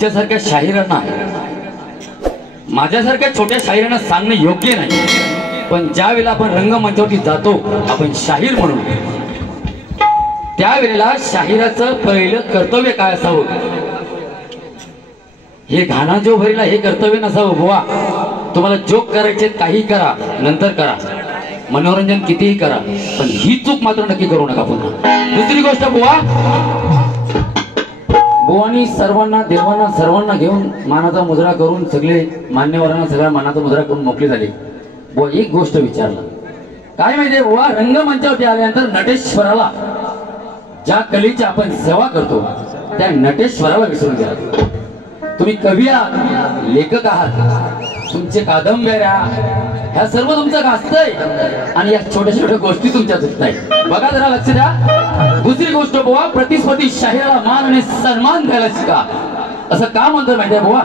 तुमच्यासारख्या शाहिरांना माझ्यासारख्या छोट्या शाहिरांना सांगणे योग्य नाही, पण ज्या वेळेला आपण रंगमंचावरती जातो आपण शाहीर म्हणून, त्यावेळेला शाहिराचं पहिलं कर्तव्य काय असावं? हे घाणा जो भरीला हे कर्तव्य नसावं. बुवा तुम्हाला जोक करायचे काही करा, नंतर करा, मनोरंजन कितीही करा, पण ही चूक मात्र नक्की करू नका पुन्हा. दुसरी गोष्ट, बुवानी सर्वांना देवांना सर्वांना घेऊन मानाचा मुजरा करून सगळे मान्यवरांना सगळ्या मानाचा मुजरा करून मोकळे झाले. बुवा एक गोष्ट विचारलं, काय माहितीये बुवा, रंगमंचावरती आल्यानंतर नटेश्वराला, ज्या कलेची आपण सेवा करतो त्या नटेश्वराला विसरून गेला. तुम्ही कवी आहात, लेखक आहात, तुमचे कादंबऱ्या ह्या सर्व तुमचं गाजतंय आणि या छोट्या छोट्या गोष्टी तुमच्या चुकताय. बघा जरा लक्ष द्या. दुसरी गोष्ट बुवा, प्रतिस्पर्धी शाहिराला मान आणि सन्मान द्यायला शिका. असं का म्हणतो माहितीये बुवा,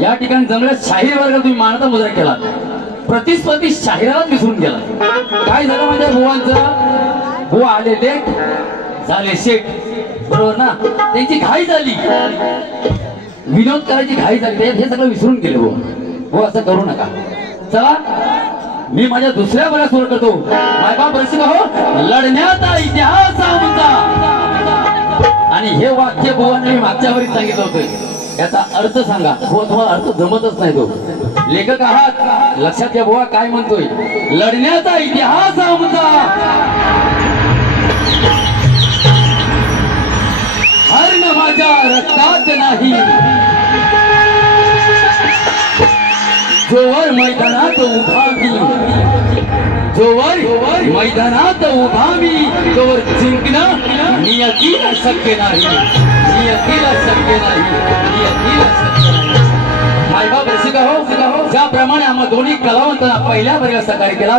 या ठिकाणी जमल्या शाहीर वर्ग तुम्ही मानाचा मुजरा केला, प्रतिस्पर्धी शाहिरालाच विसरून गेला. काय झालं म्हणजे बुवांचं, बुवा आले लेट झाले शेठ, बरोबर ना, त्यांची घाई झाली, विनोद करायची घाई झाली, हे सगळं विसरून गेले. हो असं करू नका. चला मी माझ्या दुसऱ्या बऱ्या सुरू करतो. मायबाप रसिक हो, लढण्याचा इतिहास आमचा. आणि हे वाक्य बुवांनी मी मागच्या वरी सांगितलं होतं, याचा अर्थ सांगा. बुवा तुम्हाला अर्थ जमतच नाही, तो लेखक आहात, लक्षात घ्या. बुवा काय म्हणतोय, लढण्याचा इतिहास आमचा, हरण माझ्या रक्तात नाही, जोवर मैदानात उभा मी, जोवर मैदानात उभा मी, तोवर जिंकणं नियतीला शक्य नाही, नियतीला शक्य नाही, नियतीला शक्य नाही. मायबाप रसिका हो, ज्याप्रमाणे आम्हा दोन्ही कलावंतांना पहिल्या बारीला सहकार्य केला,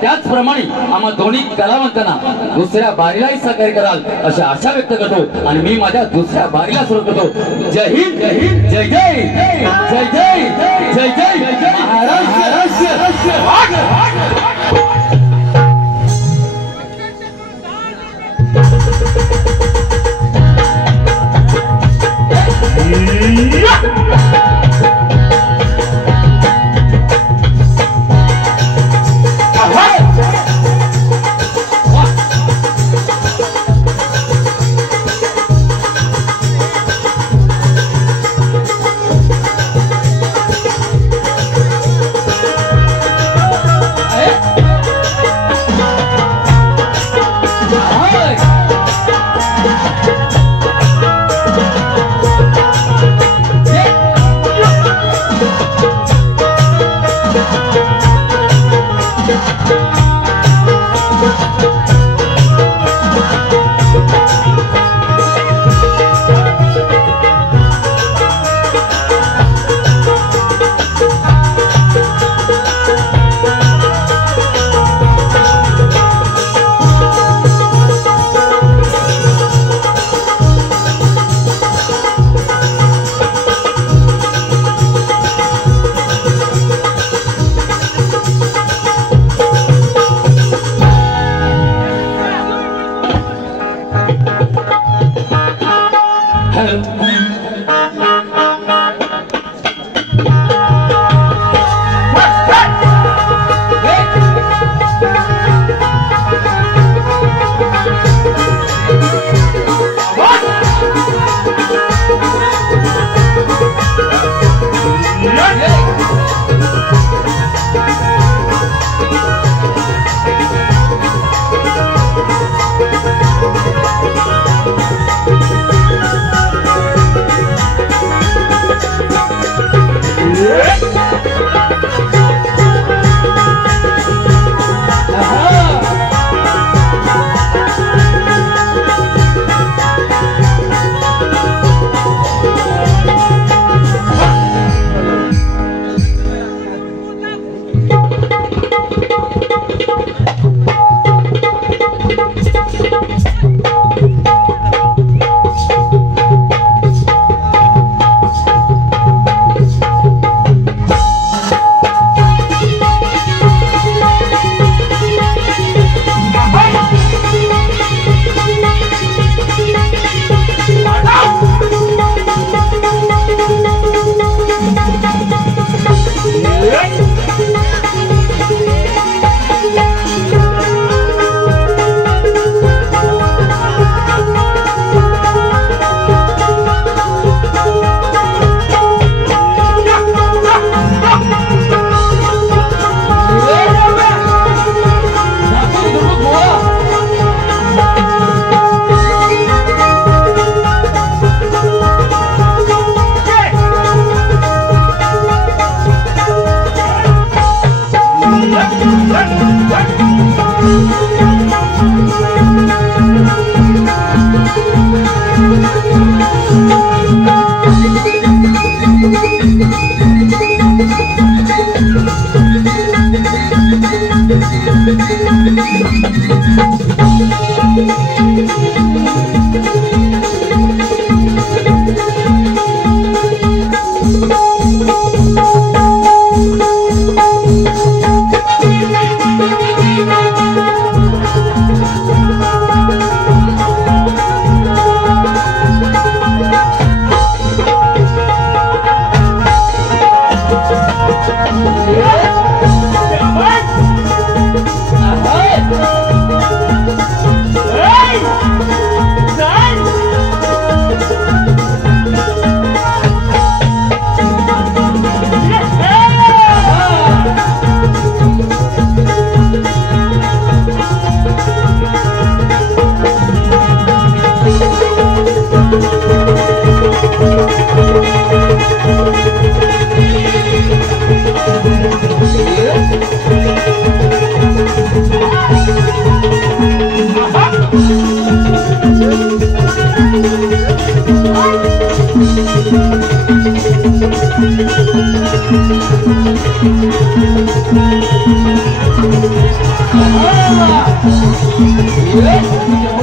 त्याचप्रमाणे आम्हा दोन्ही कलावंतांना दुसऱ्या बारीलाही सहकार्य कराल अशी आशा व्यक्त करतो. आणि मी माझ्या दुसऱ्या बारीला सुरू करतो. जय हिंद, जय हिंद, जय जय जय जय जय जय महाराष्ट्र.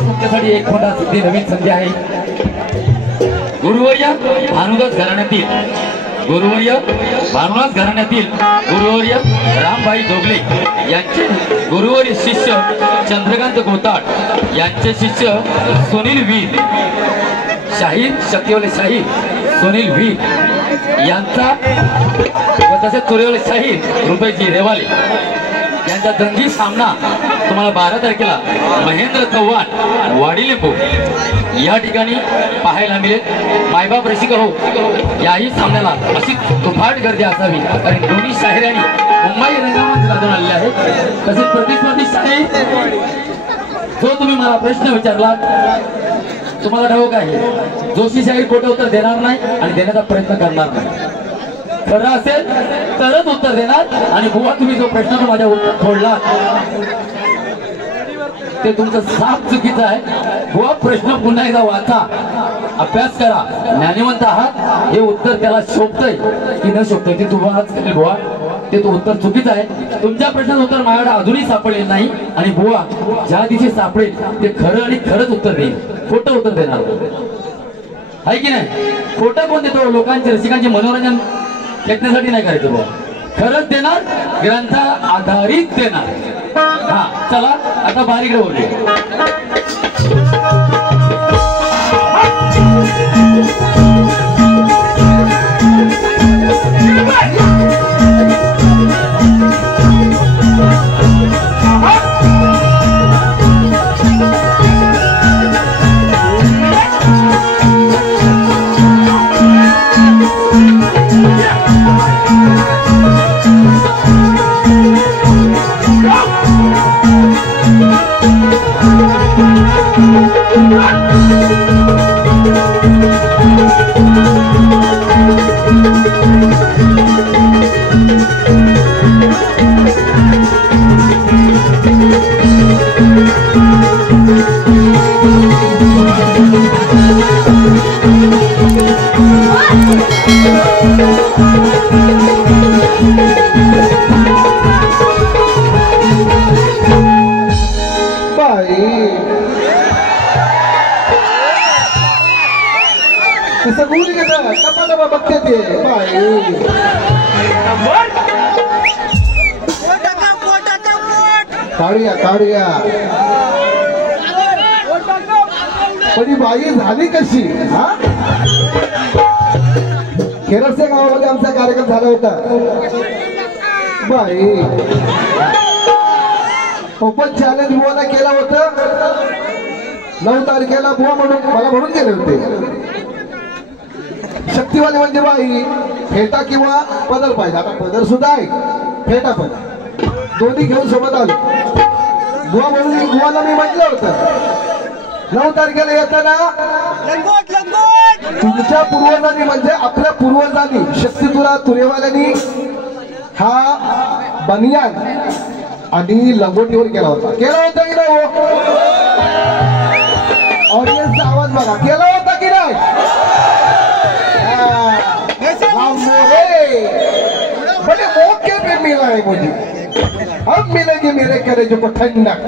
तुमच्यासाठी एक मोठा सिद्धी नवीन संधी आहे. गुरुवर्य भानुदास घराण्यातील गुरुवर्य रामभाई जोगले यांचे गुरुवर्य शिष्य चंद्रकांत गोताड यांचे शिष्य सुनील वीर शाहीर शक्तिवाले शाहीर सुनील वीर यांचा व तसेच तुरेवाले शाहीर रुपयजी रेवाले यांचा दंगी सामना तुम्हाला 12 तारखेला महेंद्र चव्हाण वाडीलिंबू या ठिकाणी पाहायला मिळेल. मायबाप रसिक हो, याही सामन्याला अशी तुफाट गर्दी असावी, कारण दोन्ही शाहिरांनी मुंबई रंगमंच गाजून आलेले आहेत. तसेच प्रतिस्पर्धी शाहीर जो तुम्ही मला प्रश्न विचारला तुम्हाला ठाऊक आहे, जोशी शाहीर खोटं उत्तर देणार नाही आणि देण्याचा प्रयत्न करणार नाही. खरं असेल तरच उत्तर देणार. आणि बुवा तुम्ही जो प्रश्न तो माझ्या उत्तर फोडला ते तुमचं साफ चुकीचं आहे. बुवा प्रश्न पुन्हा एकदा वाचा, अभ्यास करा. ज्ञानीवंत आहात हे उत्तर त्याला शोभतंय की न शोभतंय ते तुम्हालाच कळेल. बुवा ते तो उत्तर चुकीचं आहे. तुमच्या प्रश्नाचं उत्तर माझ्याकडे अजूनही सापडलेलं नाही. आणि बुवा ज्या दिवशी सापडेल ते खरं आणि खरंच उत्तर देईल, खोटं उत्तर देणार आहे की नाही. खोटं कोण देतो? लोकांचे रसिकांचे मनोरंजन खेचण्यासाठी नाही करायचं बुवा, खरंच देणार, ग्रंथा आधारित देणार. हा चला आता बारीकडे बोलूया. बघते ते काढूया काढूया. पण ही बाई झाली कशी? हा खेरडसे गावामध्ये आमचा कार्यक्रम झाला होता. बाई ओपन चॅलेंज बुवाला केला होता. 9 तारखेला बुवा म्हणून मला म्हणून गेले होते. शक्तिवाली म्हणजे बाई फेटा किंवा पदर पाहिजे. आता पदर सुद्धा आहे, फेटा पण दोन्ही घेऊन सोबत आलो. बुवा म्हणून बुवाला मी म्हटलं होतं 9 तारखेला येताना तुमच्या पूर्वजांनी म्हणजे आपल्या पूर्वजांनी शक्तितुरा तुरेवाल्यांनी हा बनियान आणि लंगोटीवर केला होता की नाही हो? ऑडियन्सचा आवाज बघा, केला होता की नाही? बड़े मौके पे मिला है मुझे, अब मिलेंगे मेरे कलेजे को ठंडक।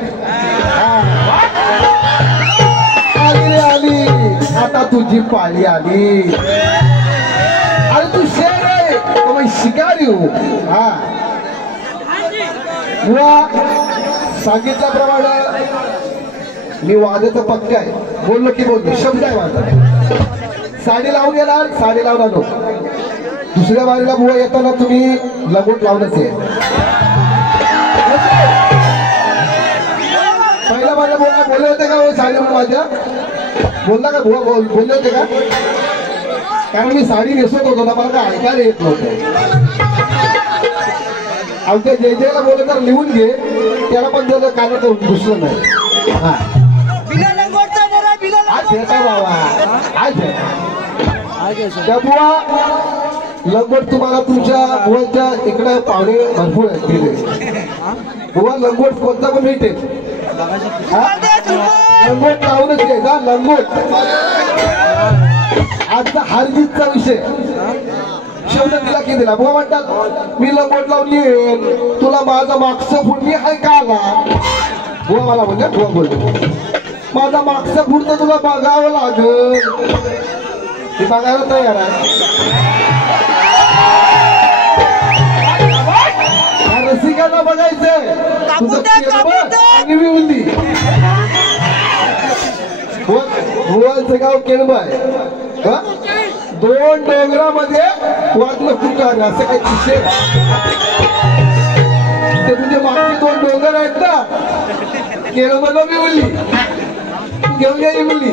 आली आली आता तुझी पाळी आली, अरे तू शेर आहे तो मैं शिकारी हूँ। हा सांगितल्याप्रमाणे मी वाद्याचा पक्का आहे, बोललो की बोलतो, शब्द आहे माझा। साडी लावून येणार, साडी लावून आलो। दुसऱ्या बारीला बुवा येताना तुम्ही लगोट लावूनच आहे। पहिल्या बारीला बुवा बोलले होते का साडी म्हणून माझ्या? बोलला का बुवा? बोलले होते का? कारण मी साडी नेसत होतो ना, मला काय ऐकायला येत नव्हतं। आमच्या जयजयला बोलले तर लिहून घे, त्याला पण जर कानात घुसलं नाही। हा त्या बुवा लंगोट तुम्हाला तुमच्या बुवाच्या इकडे पाहुणे भरपूर आहेत। बुवा लंगोट कोणता पण मिळते, लंगोट लावूनच घ्यायचा। लंगोट आजचा हारजीतचा विषय, शब्द दिला की दिला। बुवा म्हणतात मी लंगोट लावून येईल, तुला माझा मागचं फूट मी आहे का आला? बुवा मला म्हणले, बुवा बोलतो माझा मागचं फूट तर तुला बघावं लागल, ते बघायला तयार आहे। रसिकांना बघायचंय आणि मी उंदी भुवाचं गाव केळबाय, दोन डोंगरामध्ये वाटलं कुठं असं काही विषय। ते तुझे मागचे दोन डोंगर आहेत ना, केळबला मी बोलली, घेऊन घ्या मुली,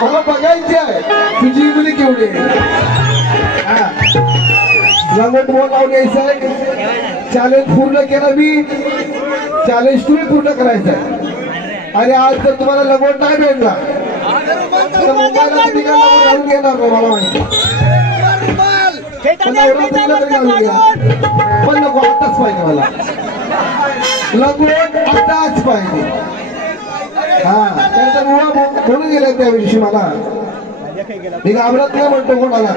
मला बघायची आहे तुझी मुली केवढी। लंगोट बोल लावून यायचं आहे, चॅलेंज पूर्ण केलं मी, चॅलेंज तुम्ही पूर्ण करायचं आहे। आणि आज जर तुम्हाला लंगोट नाही भेटला तर मुंबईला तुम्ही काय लंगोट घालून घेणार नाही मला माहिती, पण घालून घ्या, पण नको आताच पाहिजे मला लंगोट, आताच पाहिजे। हा त्यांचा बुवा बोलून गेला त्या दिवशी मला, मी घाबरत नाही म्हणतो कोणाला,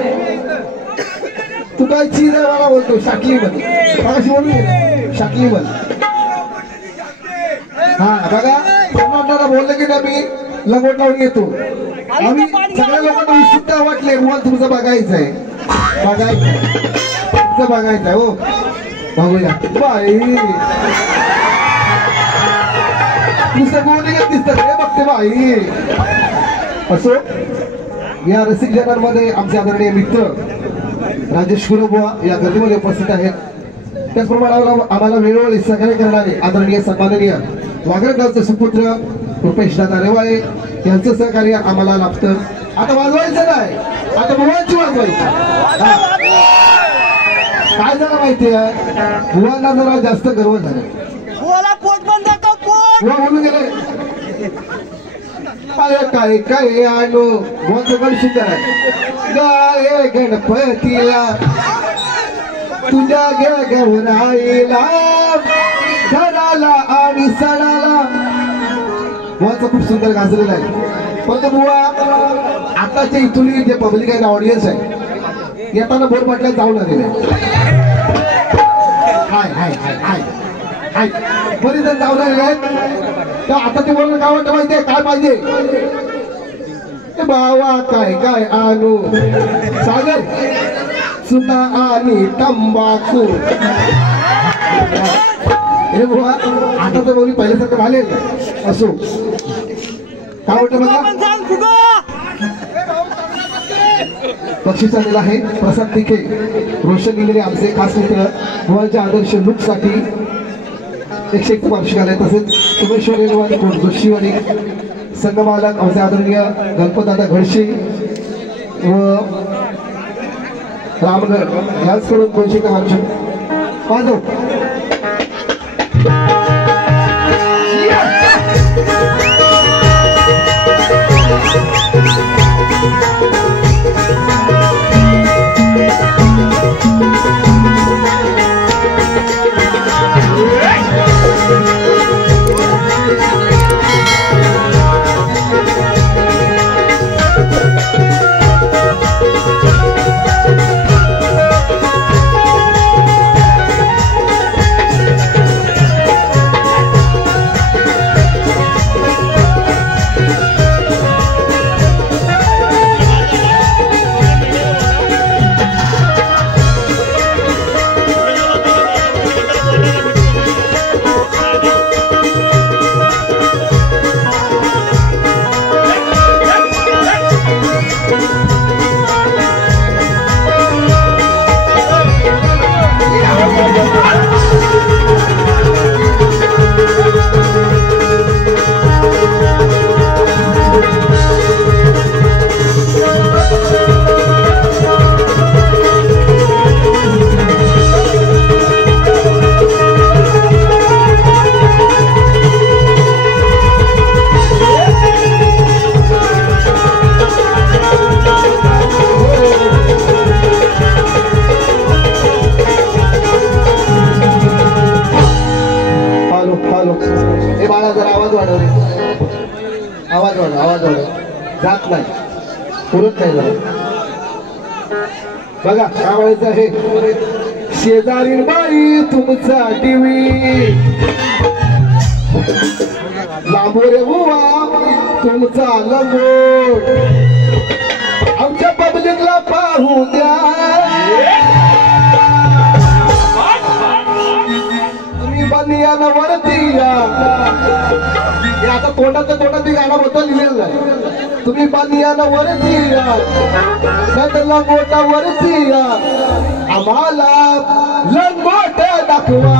तू काय चीज आहे मला बोलतो, शाकली बन कशी बोलून गेला, शाकली बन। हा बघा समाजाला बोलले की मी लंगोट लावून येतो, आम्ही सगळ्या लोकांना उत्सुकता वाटले, बुवा तुमचं बघायचं आहे, बघायचं आहे, तुमचं बघायचं आहे। हो बघूया बाई, नुसतं बोलणी दिसत रे बघते बाई। असो या रसिक जनांमध्ये आमचे आदरणीय मित्र राजेश कुरबुवा या गर्दीमध्ये उपस्थित आहेत। त्याचप्रमाणे आम्हाला वेळोवेळी सहकार्य करणारे आदरणीय सन्माननीय वाघर गावचे सुपुत्र रुपेश दादा रेवाळे यांचं सहकार्य आम्हाला लाभतं। आता वाजवायचं नाही, आता बुवांची वाजवायचं। काय झालं माहिती आहे, बुवांना जरा जास्त गर्व झाला, बुवा बोलून गेले काय काय आणू, बुवांचं गण सुंदर आहे, गाय गणपतीला तुझ्या घेऊन आईला घराला आणि सणाला, बुवाचं खूप सुंदर गाजलेलं आहे। पण तो बुवा आताच्या इथून जे पब्लिक आहे, ऑडियन्स आहे, येताना बोर म्हटलं जाऊन आलेले हाय हाय हाय हाय हाय बरेच जण जाऊन आलेले आहेत। तर आता ते बोलणं काय वाटतं माहितीये, काय पाहिजे बावा काय काय आणू, सागर सुना आणि तंबाखू। हे बुवा आता तर बोली पहिल्यासारखं झाले। असो काय वाटतं बघा, बक्षीस आलेला आहे प्रसाद तिखे, रोशन गेलेले आमचे खास मित्र, बुवांच्या आदर्श लुक साठी 101 वार्षिक आले। तसेच सोमेश्वरी जोशीवाडी संघमालक आमचे आदरणीय गणपतदादा घडशे व रामगड याचकडून 200 वार्षिक पाजो। आवाज वाढ जात नाही पुरत नाही जरा बघा काय म्हणायचं आहे शेजारी बाई तुमचा टीव्ही लांबोरे बुवा तुमचा लंगोट आमच्या पब्लिकला पाहू द्या तुम्ही बनियान वरती या आता तोंडात गाणं बद्दल लिहिलेलं आहे तुम्ही बनियान वरती या लंगोटा वरती या आम्हाला लंगोट दाखवा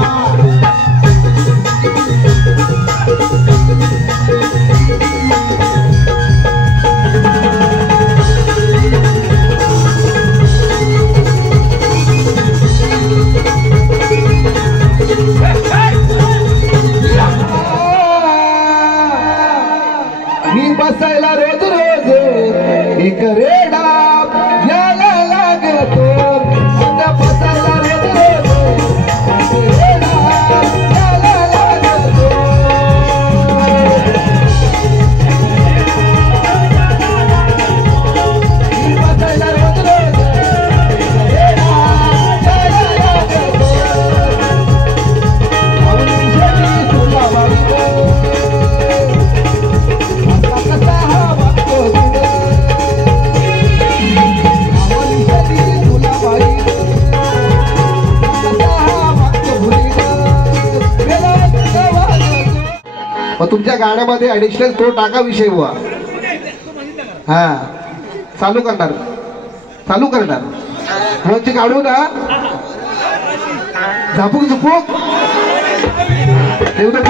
मी बसायला रोज रोज एक रेडा याला लागतो बसायला रोज रोज रेडा याला लागतो मी बसायला रोज रोज रेडा याला लागतो आवडीसाठी तुला वाटतो तुमच्या गाण्यामध्ये ऍडिशनल तो टाका विषय हुआ हा चालू करणार वरची काढू ना झापूक झुपूक एवढं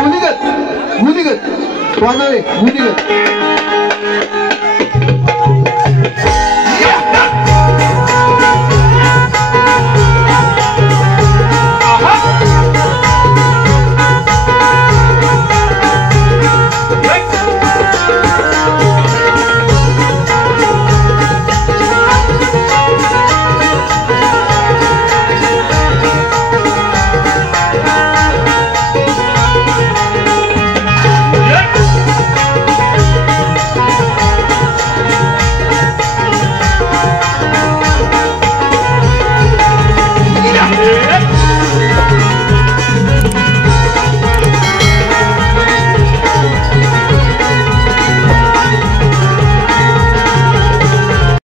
गुनिगत वाजवले गुनिगत